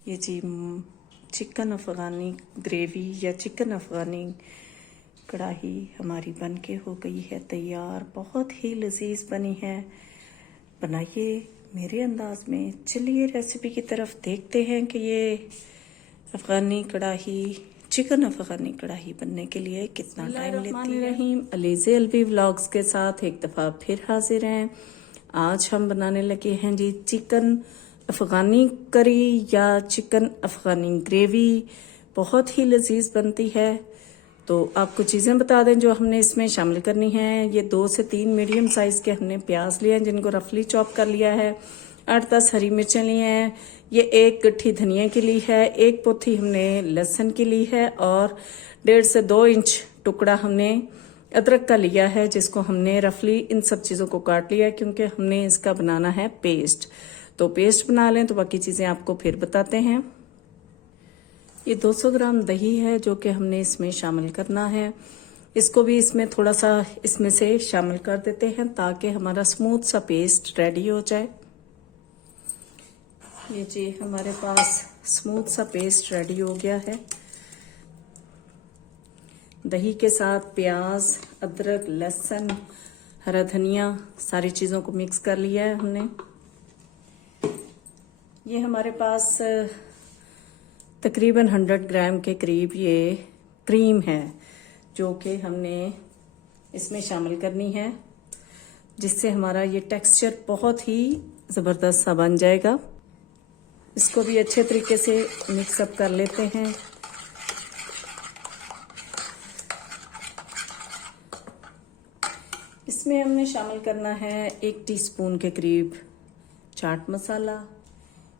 ये जी chicken Afghani gravy या chicken Afghani कढ़ाई हमारी बन के हो गई है तैयार। बहुत ही लजीज बनी है। बनाइए मेरे अंदाज में। चलिए रेसिपी की तरफ देखते हैं कि ये अफ़गानी कढ़ाई चिकन अफ़गानी कढ़ाई बनने के लिए कितना टाइम लेती है। अलीज़े अलवी व्लॉग्स के साथ एक दफ़ा फिर हाजिर हैं। आज हम बनाने लगे हैं जी चिकन अफ़गानी करी या चिकन अफ़गानी ग्रेवी। बहुत ही लजीज बनती है। तो आपको चीज़ें बता दें जो हमने इसमें शामिल करनी है। ये 2 से 3 मीडियम साइज़ के हमने प्याज लिए हैं जिनको रफली चॉप कर लिया है। 8-10 हरी मिर्चें ली हैं। ये 1 गट्ठी धनिया की ली है। 1 पोथी हमने लहसुन की ली है और 1.5 से 2 इंच टुकड़ा हमने अदरक का लिया है जिसको हमने रफली इन सब चीज़ों को काट लिया क्योंकि हमने इसका बनाना है पेस्ट। तो पेस्ट बना लें तो बाकी चीज़ें आपको फिर बताते हैं। ये 200 ग्राम दही है जो कि हमने इसमें शामिल करना है। इसको भी इसमें थोड़ा सा इसमें से शामिल कर देते हैं ताकि हमारा स्मूथ सा पेस्ट रेडी हो जाए। ये जी हमारे पास स्मूथ सा पेस्ट रेडी हो गया है। दही के साथ प्याज, अदरक, लहसुन, हरा धनिया सारी चीज़ों को मिक्स कर लिया है हमने। ये हमारे पास तकरीबन 100 ग्राम के करीब ये क्रीम है जो कि हमने इसमें शामिल करनी है जिससे हमारा ये टेक्सचर बहुत ही ज़बरदस्त सा बन जाएगा। इसको भी अच्छे तरीके से मिक्सअप कर लेते हैं। इसमें हमने शामिल करना है 1 टीस्पून के करीब चाट मसाला,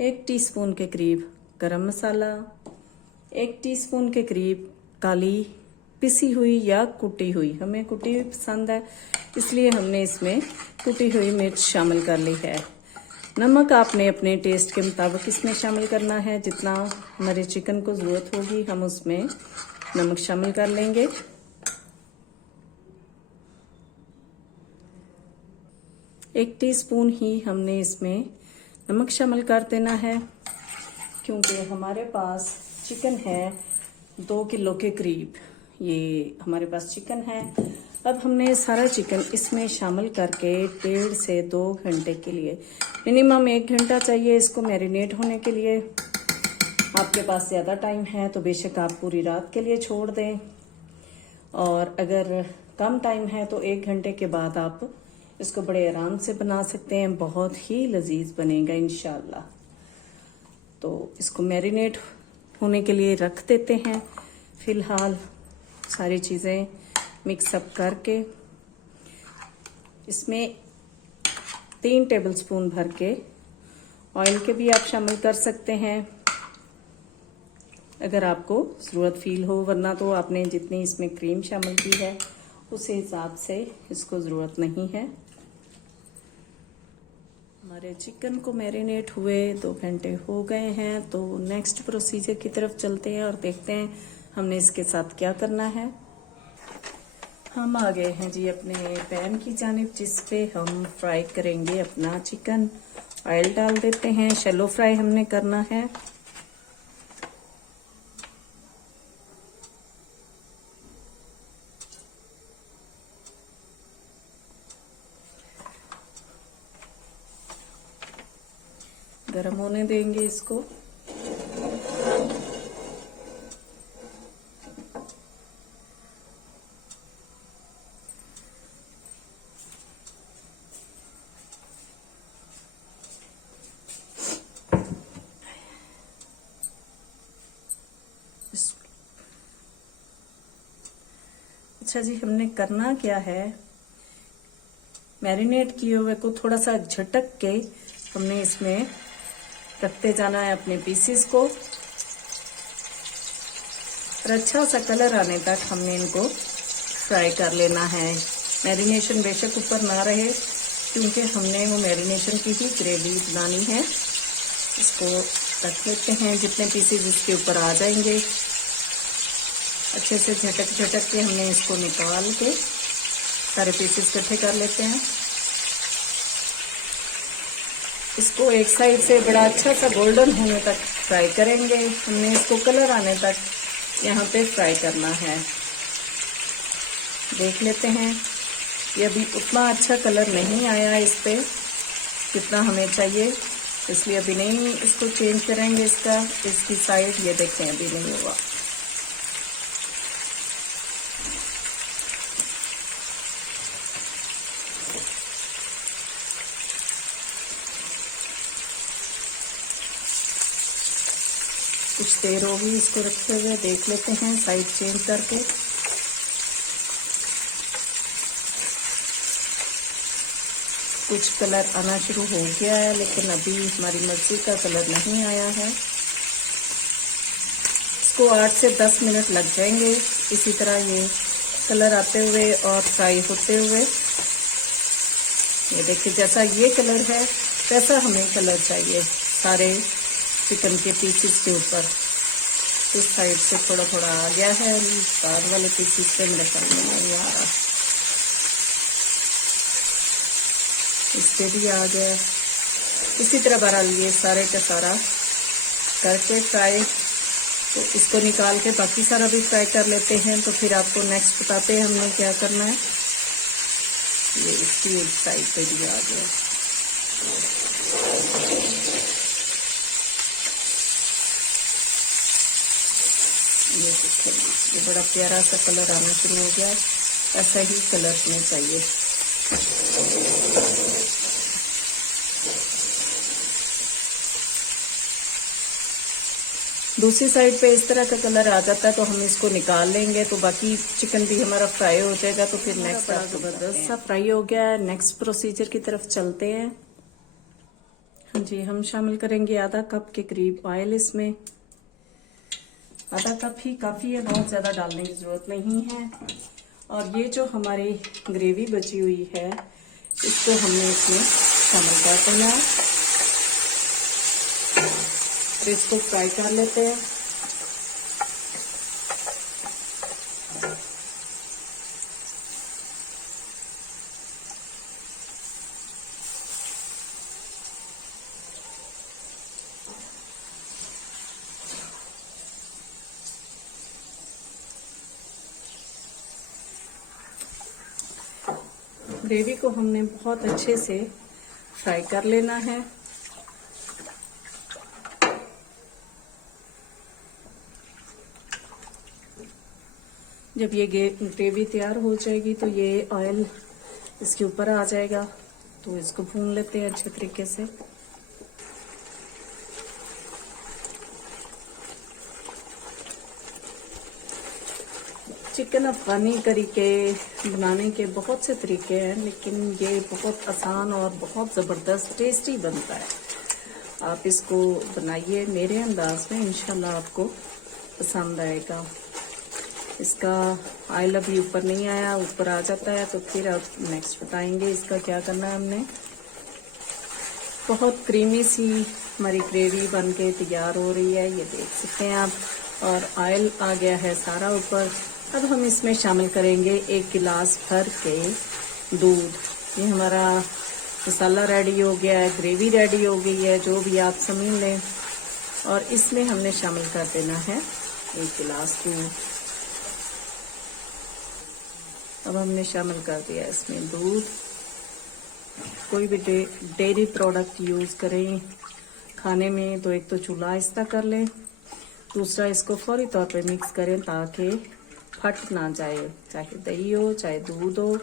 1 टीस्पून के करीब गरम मसाला, 1 टीस्पून के करीब काली पिसी हुई या कुटी हुई, हमें कुटी हुई पसंद है इसलिए हमने इसमें कुटी हुई मिर्च शामिल कर ली है। नमक आपने अपने टेस्ट के मुताबिक इसमें शामिल करना है। जितना हमारे चिकन को ज़रूरत होगी हम उसमें नमक शामिल कर लेंगे। एक टीस्पून ही हमने इसमें नमक शामिल कर देना है क्योंकि हमारे पास चिकन है 2 किलो के करीब। ये हमारे पास चिकन है। अब हमने सारा चिकन इसमें शामिल करके 1.5 से 2 घंटे के लिए, मिनिमम 1 घंटा चाहिए इसको मैरिनेट होने के लिए। आपके पास ज़्यादा टाइम है तो बेशक आप पूरी रात के लिए छोड़ दें और अगर कम टाइम है तो 1 घंटे के बाद आप इसको बड़े आराम से बना सकते हैं। बहुत ही लजीज बनेगा इंशाल्लाह। तो इसको मैरिनेट होने के लिए रख देते हैं। फिलहाल सारी चीज़ें मिक्सअप करके इसमें 3 टेबलस्पून भर के ऑयल के भी आप शामिल कर सकते हैं अगर आपको ज़रूरत फील हो, वरना तो आपने जितनी इसमें क्रीम शामिल की है उस हिसाब से इसको ज़रूरत नहीं है। हमारे चिकन को मैरिनेट हुए 2 घंटे हो गए हैं तो नेक्स्ट प्रोसीजर की तरफ चलते हैं और देखते हैं हमने इसके साथ क्या करना है। हम आ गए हैं जी अपने पैन की जानिब जिस पे हम फ्राई करेंगे अपना चिकन। ऑयल डाल देते हैं। शैलो फ्राई हमने करना है। गरम होने देंगे इसको। अच्छा जी, हमने करना क्या है, मैरिनेट किए हुए को थोड़ा सा झटक के हमने इसमें रखते जाना है अपने पीसेस को और अच्छा सा कलर आने तक हमने इनको फ्राई कर लेना है। मैरिनेशन बेशक ऊपर ना रहे क्योंकि हमने वो मैरिनेशन की ही ग्रेवी बनानी है। इसको रख लेते हैं। जितने पीसेस इसके ऊपर आ जाएंगे अच्छे से झटक के हमने इसको निकाल के सारे पीसेस इकट्ठे कर लेते हैं। इसको एक साइड से बड़ा अच्छा सा गोल्डन होने तक फ्राई करेंगे। हमने इसको कलर आने तक यहाँ पे फ्राई करना है। देख लेते हैं, ये अभी उतना अच्छा कलर नहीं आया इस पे जितना हमें चाहिए, इसलिए अभी नहीं इसको चेंज करेंगे। इसकी साइड ये देखें अभी नहीं हुआ। कुछ देर होगी इसको रखते हुए, देख लेते हैं साइड चेंज करके। कुछ कलर आना शुरू हो गया है, लेकिन अभी हमारी मर्जी का कलर नहीं आया है। इसको 8 से 10 मिनट लग जाएंगे इसी तरह ये कलर आते हुए और फ्राई होते हुए। ये देखिए जैसा ये कलर है वैसा हमें कलर चाहिए सारे चिकन के पीसेस के ऊपर। इस साइड से थोड़ा थोड़ा आ गया है, बाद वाले पीसेस पे मेरे ख्याल में नहीं आ रहा। इस पे भी आ गया। इसी तरह बहरहाल ये सारे का सारा करके फ्राई, तो इसको निकाल के बाकी सारा भी फ्राई कर लेते हैं। तो फिर आपको नेक्स्ट बताते हैं हमने क्या करना है। ये इसकी एक साइड पे भी आ गया। ये बड़ा प्यारा सा कलर आना शुरू हो गया। ऐसा ही कलर हमें चाहिए। दूसरी साइड पे इस तरह का कलर आ जाता है तो हम इसको निकाल लेंगे, तो बाकी चिकन भी हमारा फ्राई हो जाएगा। तो फिर नेक्स्ट जबरदस्त सा फ्राई हो गया है। नेक्स्ट प्रोसीजर की तरफ चलते हैं। हाँ जी, हम शामिल करेंगे आधा कप के करीब ऑयल। इसमें आधा कप ही काफ़ी है, बहुत ज़्यादा डालने की ज़रूरत नहीं है। और ये जो हमारी ग्रेवी बची हुई है इसको हमने इसमें शामिल कर देना है। फिर इसको फ्राई कर लेते हैं। ग्रेवी को हमने बहुत अच्छे से फ्राई कर लेना है। जब ये ग्रेवी तैयार हो जाएगी तो ये ऑयल इसके ऊपर आ जाएगा, तो इसको भून लेते हैं अच्छे तरीके से। चिकन अफगानी करी के बनाने के बहुत से तरीके हैं, लेकिन ये बहुत आसान और बहुत ज़बरदस्त टेस्टी बनता है। आप इसको बनाइए मेरे अंदाज में, इंशाल्लाह आपको पसंद आएगा। इसका ऑयल अभी ऊपर नहीं आया, ऊपर आ जाता है तो फिर आप नेक्स्ट बताएंगे इसका क्या करना है हमने। बहुत क्रीमी सी हमारी ग्रेवी बन के तैयार हो रही है, ये देख सकते हैं आप। और ऑयल आ गया है सारा ऊपर। अब हम इसमें शामिल करेंगे 1 गिलास भर के दूध। ये हमारा मसाला रेडी हो गया है, ग्रेवी रेडी हो गई है, जो भी आप समझ लें। और इसमें हमने शामिल कर देना है 1 गिलास दूध। अब हमने शामिल कर दिया इसमें दूध। कोई भी डेयरी प्रोडक्ट यूज़ करें खाने में तो एक तो चूल्हा आहिस्ता कर लें, दूसरा इसको फौरी तौर पे मिक्स करें ताकि फट ना जाए, चाहे दही हो चाहे दूध हो।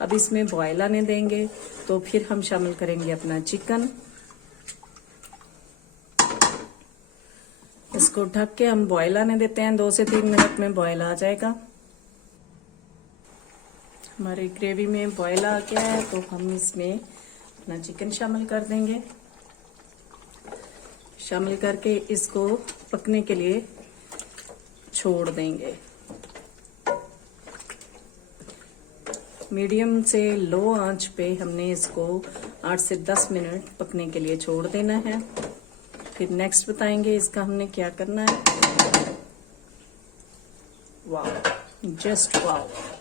अब इसमें बॉयल आने देंगे, तो फिर हम शामिल करेंगे अपना चिकन। इसको ढक के हम बॉयल आने देते हैं, 2 से 3 मिनट में बॉयल आ जाएगा। हमारी ग्रेवी में बॉयल आ गया है तो हम इसमें अपना चिकन शामिल कर देंगे। शामिल करके इसको पकने के लिए छोड़ देंगे। मीडियम से लो आंच पे हमने इसको 8 से 10 मिनट पकने के लिए छोड़ देना है। फिर नेक्स्ट बताएंगे इसका हमने क्या करना है। वाह, जस्ट वाह।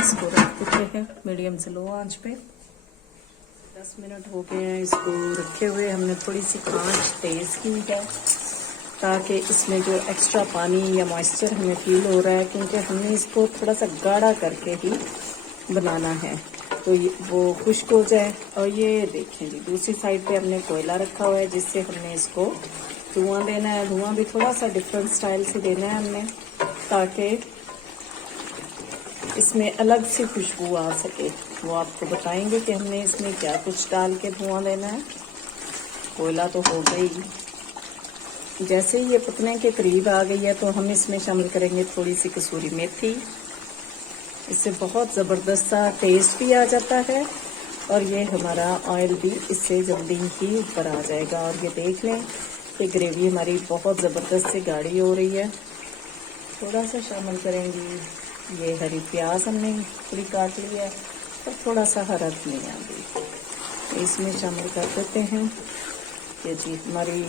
इसको रख देते हैं मीडियम से लो आंच पे। 10 मिनट हो गए हैं इसको रखे हुए। हमने थोड़ी सी आंच तेज की है ताकि इसमें जो एक्स्ट्रा पानी या मॉइस्चर हमें फील हो रहा है, क्योंकि हमने इसको थोड़ा सा गाढ़ा करके ही बनाना है तो वो खुश्क हो जाए। और ये देखें जी, दूसरी साइड पे हमने कोयला रखा हुआ है जिससे हमने इसको धुआं देना है। धुआं भी थोड़ा सा डिफरेंट स्टाइल से देना है हमने, ताकि इसमें अलग से खुशबू आ सके। वो आपको बताएंगे कि हमने इसमें क्या कुछ डाल के धुआं देना है। कोयला तो हो गई, जैसे ही ये पकने के करीब आ गई है तो हम इसमें शामिल करेंगे थोड़ी सी कसूरी मेथी। इससे बहुत ज़बरदस्त सा टेस्ट भी आ जाता है और ये हमारा ऑयल भी इससे जल्दी ही ऊपर आ जाएगा। और ये देख लें कि ग्रेवी हमारी बहुत ज़बरदस्त से गाढ़ी हो रही है। थोड़ा सा शामिल करेंगी ये हरी प्याज, हमने थोड़ी काट ली है, और थोड़ा सा हरा धनिया भी इसमें शामिल कर देते हैं। ये जी हमारी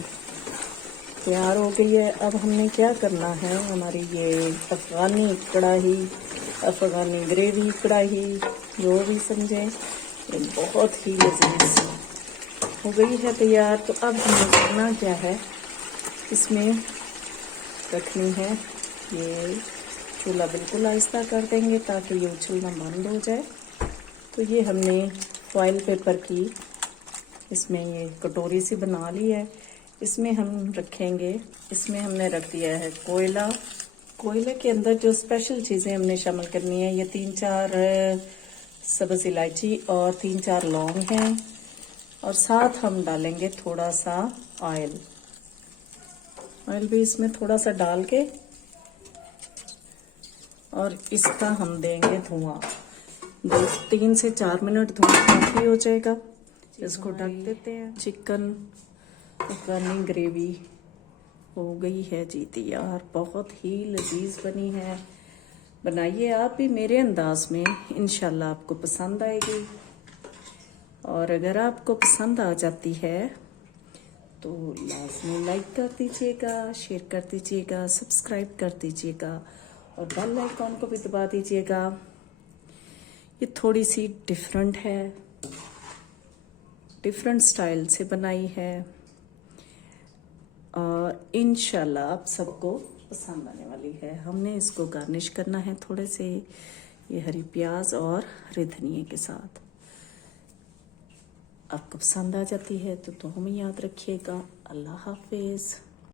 तैयार हो गई है। अब हमने क्या करना है, हमारी ये अफ़गानी कढ़ाई, अफ़गानी ग्रेवी कढ़ाई, जो भी समझें, ये बहुत ही लजीज हो गई है तैयार। तो अब हमें करना क्या है, इसमें रखनी है ये, चूल्हा बिल्कुल आहिस्ता कर देंगे ताकि ये उछलना बंद हो जाए। तो ये हमने फॉइल पेपर की इसमें ये कटोरी सी बना ली है। इसमें हम रखेंगे, इसमें हमने रख दिया है कोयला। कोयले के अंदर जो स्पेशल चीज़ें हमने शामिल करनी है, ये 3-4 सब्ज़ इलायची और 3-4 लौंग हैं, और साथ हम डालेंगे थोड़ा सा ऑयल। ऑयल भी इसमें थोड़ा सा डाल के, और इसका हम देंगे धुआं। 3 से 4 मिनट धुआं काफ़ी हो जाएगा। इसको ढक देते हैं। चिकन अफ़गानी ग्रेवी हो गई है जी तैयार, बहुत ही लजीज बनी है। बनाइए आप भी मेरे अंदाज में, इंशाल्लाह आपको पसंद आएगी। और अगर आपको पसंद आ जाती है तो लाजमी लाइक कर दीजिएगा, शेयर कर दीजिएगा, सब्सक्राइब कर दीजिएगा और बेल आइकॉन को भी दबा दीजिएगा। ये थोड़ी सी डिफरेंट है, डिफरेंट स्टाइल से बनाई है, और इंशाल्लाह आप सबको पसंद आने वाली है। हमने इसको गार्निश करना है थोड़े से ये हरी प्याज और हरे धनिए के साथ। आपको पसंद आ जाती है तो दुआ में याद रखिएगा। अल्लाह हाफिज़।